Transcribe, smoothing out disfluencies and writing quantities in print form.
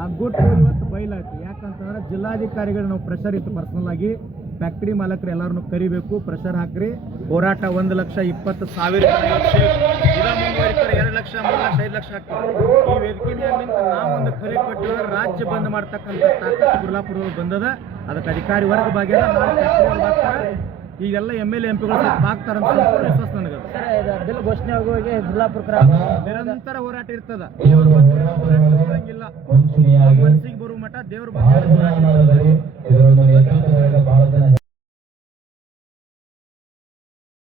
ಆ ಗುಟ್ಟು ಇವತ್ತು ಬಯಲಾಯ್ತು. ಯಾಕಂತಂದ್ರೆ ಜಿಲ್ಲಾಧಿಕಾರಿಗಳು ನಾವು ಪ್ರೆಷರ್ ಇತ್ತು, ಪರ್ಸನಲ್ ಆಗಿ ಫ್ಯಾಕ್ಟರಿ ಮಾಲಕರು ಎಲ್ಲರನ್ನು ಕರಿಬೇಕು, ಪ್ರೆಷರ್ ಹಾಕ್ರಿ, ಹೋರಾಟ 1,20,000 ಮುಂದುವರಿತಾರೆ, 2 ಲಕ್ಷ 3 ಲಕ್ಷ 5 ಲಕ್ಷ ಹಾಕ್ತಾರೆ. ಈ ವೇದಿಕೆಯಿಂದ ನಾವೊಂದು ಕರೆ ಕೊಟ್ಟಿದ್ರೆ ರಾಜ್ಯ ಬಂದ್ ಮಾಡ್ತಕ್ಕಂಥ ತಾಕತ್ತು ಗುರ್ಲಾಪುರ ಬಂದದ. ಅದಕ್ಕೆ ಅಧಿಕಾರಿ ವರ್ಗ ಭಾಗ್ಯದ, ನಾಳೆ ಫ್ಯಾಕ್ಟರಿ ವರ್ಗ ಆಗ್ತಾರೆ, ಈಗೆಲ್ಲ MLA MP ಗಳು ಆಗ್ತಾರಂತ ವಿಶ್ವಾಸ ನನಗೆ. ಬಿಲ್ ಘೋಷಣೆ ಆಗುವಾಗ ಜಿಲ್ಲಾಪುರ ನಿರಂತರ ಹೋರಾಟ ಇರ್ತದ. ದೇವ್ರ ಬಂದಿಲ್ಲ, ಮನಸ್ಸಿಗೆ ಬರುವ ಮಠ ದೇವ್ರ ಬಂದ